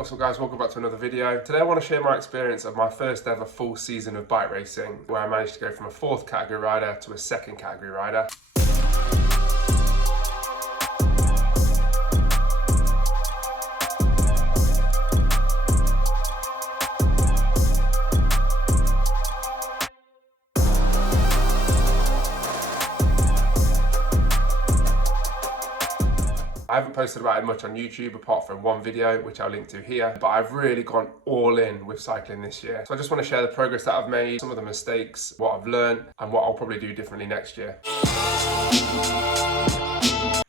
What's up guys, welcome back to another video. Today I want to share my experience of my first ever full season of bike racing, where I managed to go from a 4th category rider to a 2nd category rider. I haven't posted about it much on YouTube apart from one video, which I'll link to here, but I've really gone all in with cycling this year. So I just want to share the progress that I've made, some of the mistakes, what I've learned, and what I'll probably do differently next year.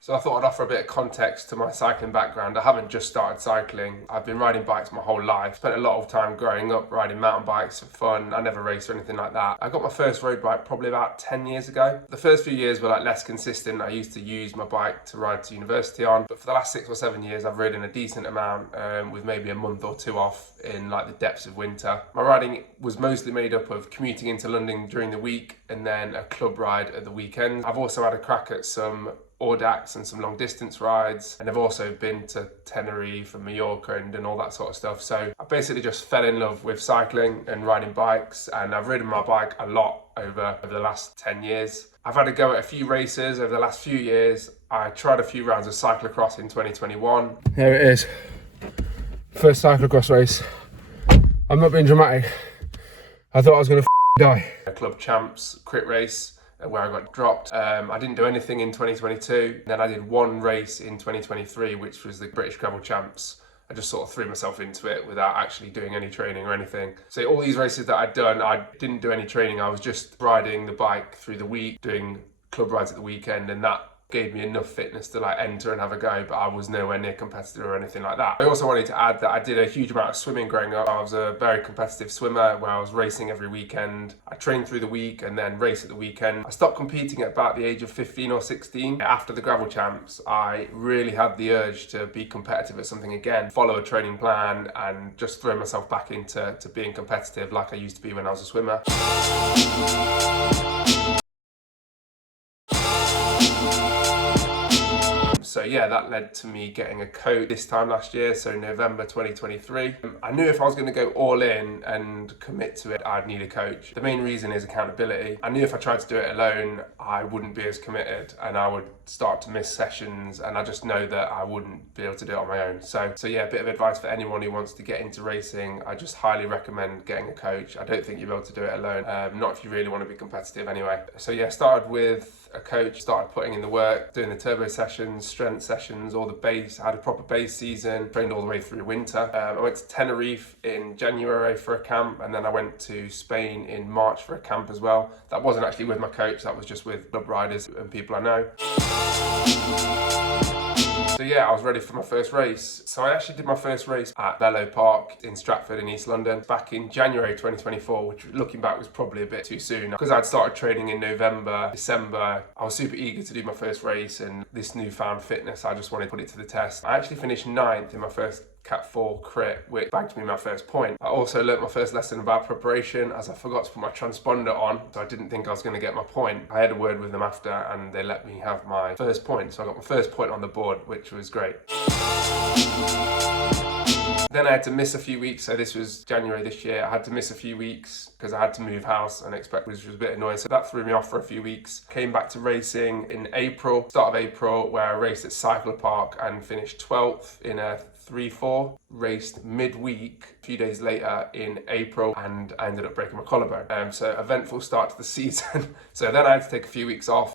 So I thought I'd offer a bit of context to my cycling background. I haven't just started cycling. I've been riding bikes my whole life. Spent a lot of time growing up riding mountain bikes for fun. I never raced or anything like that. I got my first road bike probably about 10 years ago. The first few years were like less consistent. I used to use my bike to ride to university on, but for the last 6 or 7 years, I've ridden a decent amount with maybe a month or two off in like the depths of winter. My riding was mostly made up of commuting into London during the week and then a club ride at the weekend. I've also had a crack at some Audax and some long distance rides, and I've also been to Tenerife and Mallorca and all that sort of stuff. So I basically just fell in love with cycling and riding bikes, and I've ridden my bike a lot over the last 10 years. I've had a go at a few races over the last few years. I tried a few rounds of cyclocross in 2021. There it is, first cyclocross race. I'm not being dramatic. I thought I was gonna die. A club champs crit race where I got dropped. I didn't do anything in 2022. Then I did one race in 2023, which was the British Gravel Champs. I just sort of threw myself into it without actually doing any training or anything. So all these races that I'd done, I didn't do any training. I was just riding the bike through the week, doing club rides at the weekend, and that gave me enough fitness to like enter and have a go, but I was nowhere near competitive or anything like that. I also wanted to add that I did a huge amount of swimming growing up. I was a very competitive swimmer where I was racing every weekend. I trained through the week and then race at the weekend. I stopped competing at about the age of 15 or 16. After the Gravel Champs, I really had the urge to be competitive at something again, follow a training plan and just throw myself back into being competitive like I used to be when I was a swimmer. So yeah, that led to me getting a coach this time last year, so November 2023. I knew if I was going to go all in and commit to it, I'd need a coach. The main reason is accountability. I knew if I tried to do it alone, I wouldn't be as committed and I would start to miss sessions, and I just know that I wouldn't be able to do it on my own. So yeah, a bit of advice for anyone who wants to get into racing. I just highly recommend getting a coach. I don't think you'll be able to do it alone, not if you really want to be competitive anyway. So yeah, started with a coach, started putting in the work, doing the turbo sessions, strength sessions, all the base. I had a proper base season, trained all the way through winter. I went to Tenerife in January for a camp, and then I went to Spain in March for a camp as well. That wasn't actually with my coach, that was just with club riders and people I know. So yeah, I was ready for my first race. So I actually did my first race at Bellow Park in Stratford in East London back in January 2024, which looking back was probably a bit too soon. Because I'd started training in November, December, I was super eager to do my first race, and this newfound fitness, I just wanted to put it to the test. I actually finished 9th in my first Cat 4 crit, which bagged me my first point. I also learnt my first lesson about preparation, as I forgot to put my transponder on, so I didn't think I was going to get my point. I had a word with them after and they let me have my first point, so I got my first point on the board, which was great. Then I had to miss a few weeks, so this was January this year. I had to miss a few weeks because I had to move house unexpectedly, which was a bit annoying. So that threw me off for a few weeks. Came back to racing in April, start of April, where I raced at Cycle Park and finished 12th in a 3-4. Raced midweek a few days later in April, and I ended up breaking my collarbone. So eventful start to the season. So then I had to take a few weeks off.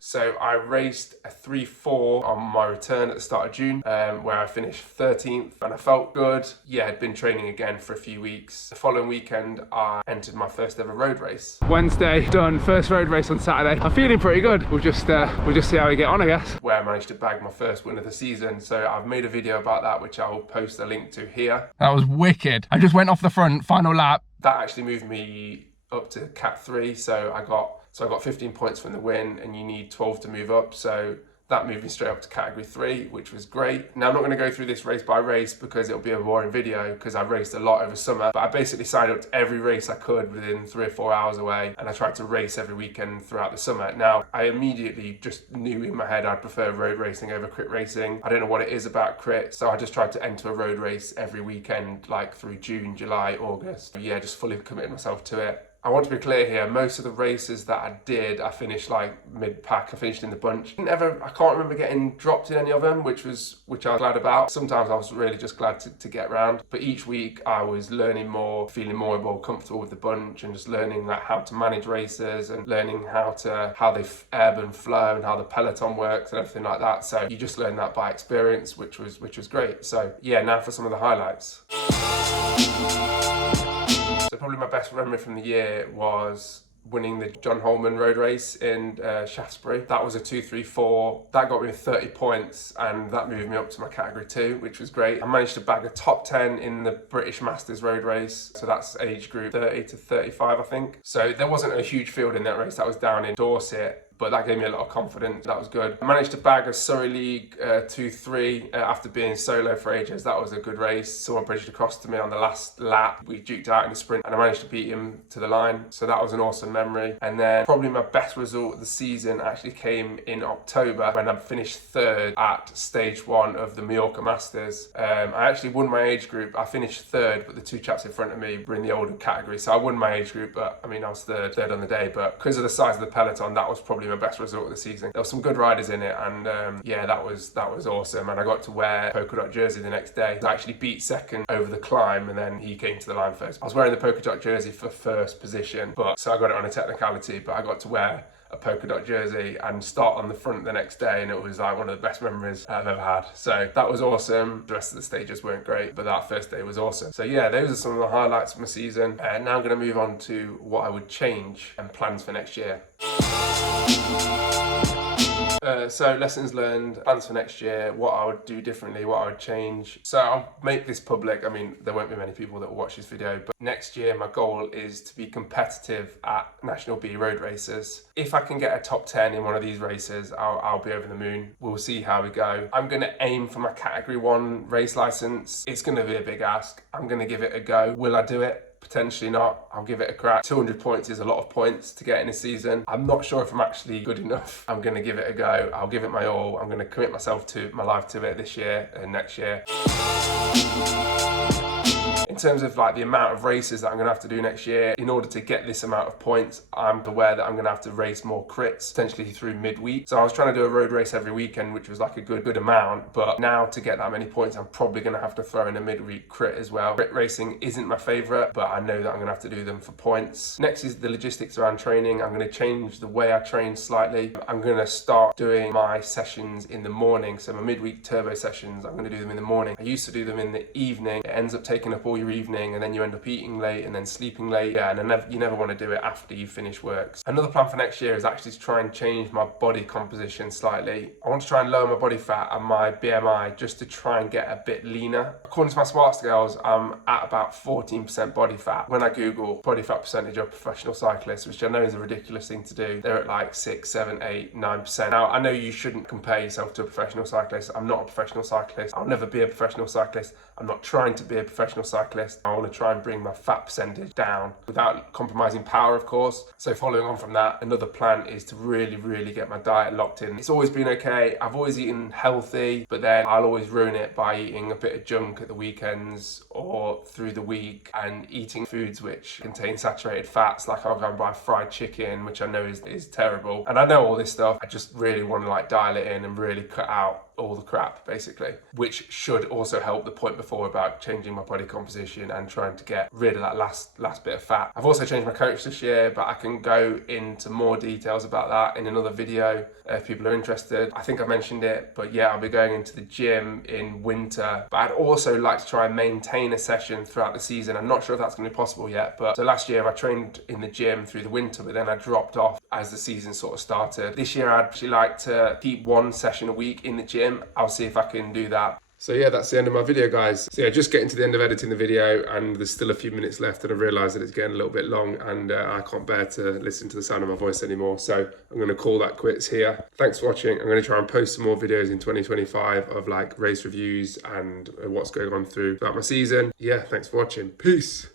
So I raced a 3-4 on my return at the start of June, where I finished 13th and I felt good. Yeah, I'd been training again for a few weeks. The following weekend, I entered my first ever road race. Wednesday, done, first road race on Saturday. I'm feeling pretty good. We'll just see how we get on, I guess. Where I managed to bag my first win of the season. So I've made a video about that, which I'll post a link to here. That was wicked. I just went off the front, final lap. That actually moved me up to Cat 3, so I got 15 points from the win, and you need 12 to move up. So That moved me straight up to category 3, which was great. Now I'm not going to go through this race by race because it'll be a boring video because I raced a lot over summer, but I basically signed up to every race I could within 3 or 4 hours away, and I tried to race every weekend throughout the summer. Now I immediately just knew in my head I'd prefer road racing over crit racing. I don't know what it is about crit, so I just tried to enter a road race every weekend, like through June, July, August. Yeah, just fully committed myself to it. I want to be clear here, most of the races that I did, I finished like mid-pack, I finished in the bunch. I can't remember getting dropped in any of them, which I was glad about. Sometimes I was really just glad to get round. But each week I was learning more, feeling more and more comfortable with the bunch, and just learning like how to manage races and learning how they ebb and flow and how the peloton works and everything like that. So you just learn that by experience, which was great. So yeah, now for some of the highlights. So probably my best memory from the year was winning the John Holman road race in Shaftesbury. That was a 2:34. That got me 30 points, and that moved me up to my category 2, which was great. I managed to bag a top 10 in the British Masters road race. So that's age group 30 to 35, I think. So there wasn't a huge field in that race. That was down in Dorset. But that gave me a lot of confidence. That was good. I managed to bag a Surrey League 2-3 after being solo for ages. That was a good race. Someone bridged across to me on the last lap. We duked out in the sprint and I managed to beat him to the line. So that was an awesome memory. And then probably my best result of the season actually came in October when I finished 3rd at stage 1 of the Mallorca Masters. I actually won my age group. I finished 3rd, but the 2 chaps in front of me were in the older category. So I won my age group, but I mean, I was third on the day. But because of the size of the peloton, that was probably my best result of the season. There were some good riders in it, and yeah, that was awesome. And I got to wear a polka dot jersey the next day. I actually beat second over the climb, and then he came to the line first. I was wearing the polka dot jersey for first position, but so I got it on a technicality, but I got to wear a polka dot jersey and start on the front the next day, and it was like one of the best memories I've ever had. So that was awesome. The rest of the stages weren't great, but that first day was awesome. So yeah, those are some of the highlights of my season. Now I'm going to move on to what I would change and plans for next year. So lessons learned, plans for next year, what I would do differently, what I would change. So I'll make this public. I mean, there won't be many people that will watch this video, but next year my goal is to be competitive at National B road races. If I can get a top 10 in one of these races, I'll be over the moon. We'll see how we go. I'm going to aim for my category 1 race license. It's going to be a big ask. I'm going to give it a go. Will I do it? Potentially not. I'll give it a crack. 200 points is a lot of points to get in a season. I'm not sure if I'm actually good enough. I'm going to give it a go. I'll give it my all. I'm going to commit my life to it this year and next year. In terms of like the amount of races that I'm going to have to do next year, in order to get this amount of points, I'm aware that I'm going to have to race more crits, potentially through midweek. So I was trying to do a road race every weekend, which was like a good amount. But now to get that many points, I'm probably going to have to throw in a midweek crit as well. Crit racing isn't my favourite, but I know that I'm going to have to do them for points. Next is the logistics around training. I'm going to change the way I train slightly. I'm going to start doing my sessions in the morning. So my midweek turbo sessions, I'm going to do them in the morning. I used to do them in the evening. It ends up taking up all your evening, and then you end up eating late and then sleeping late. Yeah, and you never want to do it after you finish work. Another plan for next year is actually to try and change my body composition slightly. I want to try and lower my body fat and my BMI just to try and get a bit leaner. According to my smart scales, I'm at about 14% body fat. When I Google body fat percentage of professional cyclists, which I know is a ridiculous thing to do, they're at like 6, 7, 8, 9%. Now, I know you shouldn't compare yourself to a professional cyclist. I'm not a professional cyclist. I'll never be a professional cyclist. I'm not trying to be a professional cyclist. I want to try and bring my fat percentage down without compromising power, of course. So following on from that, another plan is to really get my diet locked in. It's always been okay. I've always eaten healthy, but then I'll always ruin it by eating a bit of junk at the weekends or through the week and eating foods which contain saturated fats. Like I'll go and buy fried chicken, which I know is terrible. And I know all this stuff. I just really want to like dial it in and really cut out all the crap, basically, which should also help the point before about changing my body composition and trying to get rid of that last bit of fat. I've also changed my coach this year, but I can go into more details about that in another video if people are interested. I think I mentioned it, but yeah, I'll be going into the gym in winter, but I'd also like to try and maintain a session throughout the season. I'm not sure if that's going to be possible yet, but so last year I trained in the gym through the winter, but then I dropped off as the season sort of started. This year I'd actually like to keep one session a week in the gym. I'll see if I can do that. So yeah, that's the end of my video, guys. So yeah, just getting to the end of editing the video, and there's still a few minutes left, and I realised that it's getting a little bit long, and I can't bear to listen to the sound of my voice anymore. So I'm going to call that quits here. Thanks for watching. I'm going to try and post some more videos in 2025 of like race reviews and what's going on throughout my season. Yeah, thanks for watching. Peace.